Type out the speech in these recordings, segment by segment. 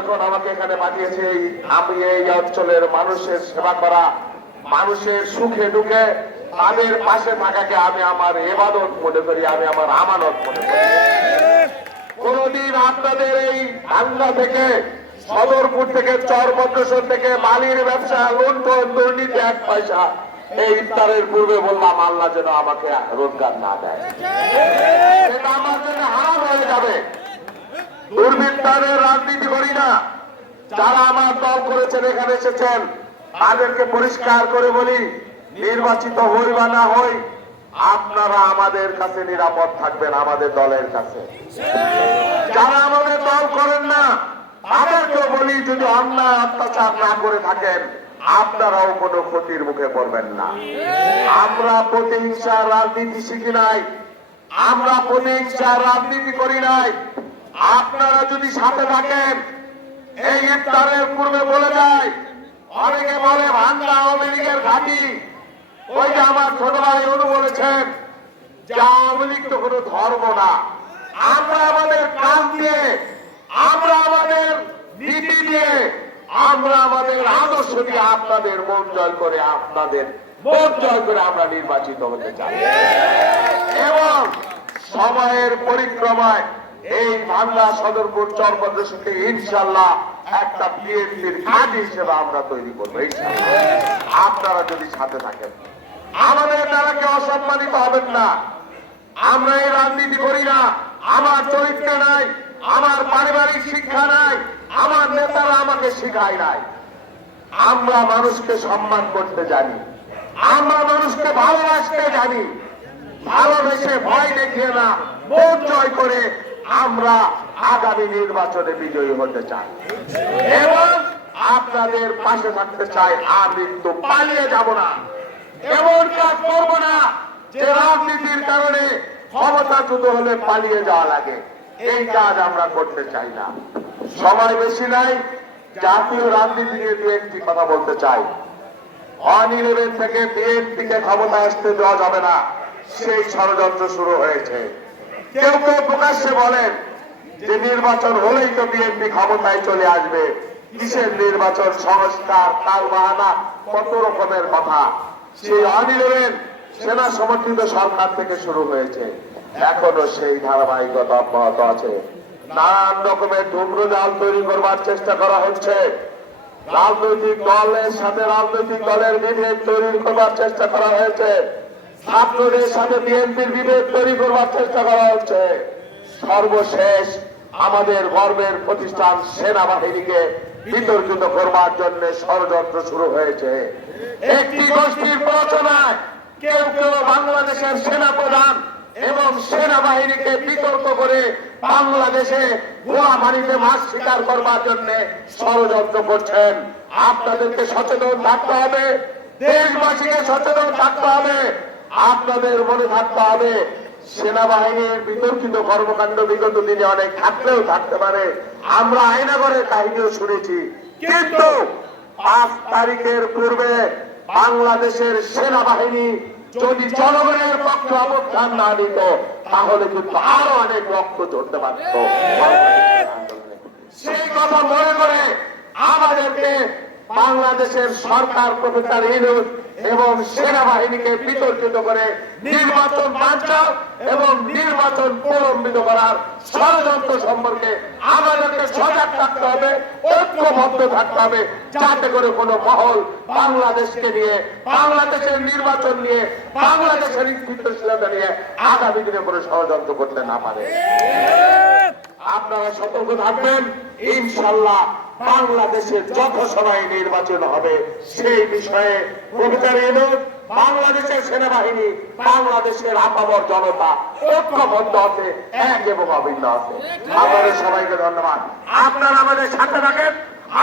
যখন আমাকে এখানে পাঠিয়েছে। আমি এই অঞ্চলের মানুষের সেবা করা, মানুষের সুখে দুঃখে তাদের পাশে থাকাকে আমি আমার এবাদত মনে করি, আমি আমার আমানত মনে করি। কোনদিন আপনাদের এই বাংলা থেকে, সদরপুর থেকে চরমদ্রেশ্বর থেকে বালির ব্যবসা, লুণ্ঠন, দুর্নীতি, এক পয়সা এই ইফতারের পূর্বে বললাম, আল্লাহ যেন আমাকে রোজগার না দেয়। আমার জন্য হারাম হয়ে যাবে। দুর্বৃত্তানের রাজনীতি করি না। যারা আমার দল করেছেন, এখানে এসেছেন, তাদেরকে পরিষ্কার করে বলি, নির্বাচিত হই বা না হই, আপনারা আমাদের কাছে নিরাপদ থাকবেন, আমাদের দলের কাছে। যারা আমাদের দল করেন না, তাদেরকেও বলি, যদি অন্যায় অত্যাচার না করে থাকেন, আপনারাও কোনো ক্ষতির মুখে পড়বেন না। আমরা প্রতিহিংসার রাজনীতি শিখি নাই, আমরা প্রতিহিংসার রাজনীতি করি নাই। আপনারা যদি সাথে থাকেন, এই ইফতারের পূর্বে বলে যায় অনেকে বলে ভাঙ্গা আওয়ামী লীগের ঘাঁটি। ওই যে আমার ছোট ভাই অনু বলেছেন যে তো কোনো ধর্ম না। আমরা আমাদের কাজ আমরা আমাদের নীতি আমরা আমাদের আদর্শ আপনাদের করে আপনাদের করে আমরা নির্বাচিত এবং সময়ের পরিক্রমায় এই ভাঙ্গা সদরপুর চরপদ্রশকে ইনশাল্লাহ একটা বিএনপির কাজ হিসেবে আমরা তৈরি করব আপনারা যদি সাথে থাকেন, আমাদের দ্বারা কেউ অসম্মানিত হবেন না। আমরা এই রাজনীতি করি না। আমার চরিত্র নাই, আমার পারিবারিক শিক্ষা নাই, আমার নেতারা আমাকে শিখায় নাই। আমরা মানুষকে সম্মান করতে জানি, আমরা মানুষকে ভালোবাসতে জানি। ভালোবেসে ভয় দেখিয়ে না, ভোট জয় করে আমরা আগামী নির্বাচনে বিজয়ী হতে চাই। এবং আপনাদের পাশে থাকতে চাই, আমি তো পালিয়ে যাব না। এমন কাজ করব না যে রাজনীতির কারণে ক্ষমতাচ্যুত হলে পালিয়ে যাওয়া লাগে। এই কাজ আমরা করতে চাই না। সময় বেশি নাই, জাতীয় রাজনীতি নিয়ে দু একটি কথা বলতে চাই। অনিলের থেকে বিএনপিকে ক্ষমতা আসতে দেওয়া যাবে না। সেই ষড়যন্ত্র শুরু হয়েছে। কেউ কেউ প্রকাশ্যে বলেন যে নির্বাচন হলেই তো বিএনপি ক্ষমতায় চলে আসবে। কিসের নির্বাচন সংস্কার তাল বাহানা, কত রকমের কথা। সেই অনিলের সেনা সমর্থিত সরকার থেকে শুরু হয়েছে। এখনও সেই ধারাবাহিকতা অব্যাহত আছে। নানান রকমের ধূম্র জাল তৈরি করবার চেষ্টা করা হচ্ছে। রাজনৈতিক দলের সাথে রাজনৈতিক দলের বিভেদ তৈরি করবার চেষ্টা করা হয়েছে। ছাত্রদের সাথে বিএনপির বিভেদ তৈরি করবার চেষ্টা করা হচ্ছে। সর্বশেষ আমাদের গর্বের প্রতিষ্ঠান সেনাবাহিনীকে বিতর্কিত করবার জন্য ষড়যন্ত্র শুরু হয়েছে। একটি গোষ্ঠীর প্ররোচনায় কেউ কেউ বাংলাদেশের সেনা প্রধান এবং সেনাবাহিনীকে বিতর্ক করে বাংলাদেশে গোয়া পানিতে মাছ শিকার করবার জন্য ষড়যন্ত্র করছেন। আপনাদেরকে সচেতন থাকতে হবে, দেশবাসীকে সচেতন থাকতে হবে। আপনাদের মনে থাকতে হবে সেনাবাহিনীর বিতর্কিত কর্মকাণ্ড বিগত দিনে অনেক থাকলেও থাকতে পারে। আমরা আয়নাগরের কাহিনীও শুনেছি। কিন্তু পাঁচ তারিখের পূর্বে বাংলাদেশের সেনাবাহিনী যদি জনগণের পক্ষে অবস্থান না দিত তাহলে কিন্তু আরও অনেক রক্ত চড়তে পারত। সেই কথা মনে করে আমাদেরকে বাংলাদেশের সরকার প্রফেসর ইনুস এবং সেনাবাহিনীকে বিতর্কিত করে নির্বাচন বাঞ্চাও এবং নির্বাচন প্রলম্বিত করার ষড়যন্ত্র সম্পর্কে আমাদেরকে সজাগ থাকতে হবে, ঐক্যবদ্ধ থাকতে হবে, যাতে করে কোনো মহল বাংলাদেশকে নিয়ে, বাংলাদেশের নির্বাচন নিয়ে, বাংলাদেশের স্থিতিশীলতা নিয়ে আগামী দিনে কোনো ষড়যন্ত্র করতে না পারে। আপনারা সতর্ক থাকবেন, ইনশাল্লাহ বাংলাদেশের যত সময় নির্বাচন হবে। সেই বিষয়ে এনুক বাংলাদেশের সেনাবাহিনী, বাংলাদেশের আপামর জনতা ঐক্যবদ্ধ আছে, এক এবং অভিন্ন আছে। আমাদের সবাইকে ধন্যবাদ। আপনারা আমাদের সাথে থাকেন,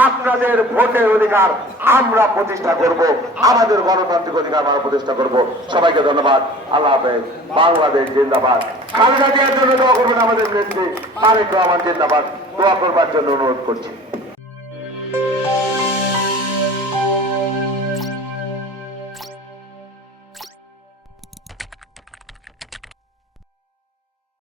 আপনাদের ভোটের অধিকার আমরা প্রতিষ্ঠা করব, আমাদের গণতান্ত্রিক অধিকার আমরা প্রতিষ্ঠা করব। সবাইকে ধন্যবাদ। আল্লাহ হাফেজ। বাংলাদেশ জিন্দাবাদ। খালেদা জিয়ার জন্য দোয়া করবেন আমাদের নেত্রী তারেক রহমান জিন্দাবাদ। দোয়া করবার জন্য অনুরোধ করছি। Bye.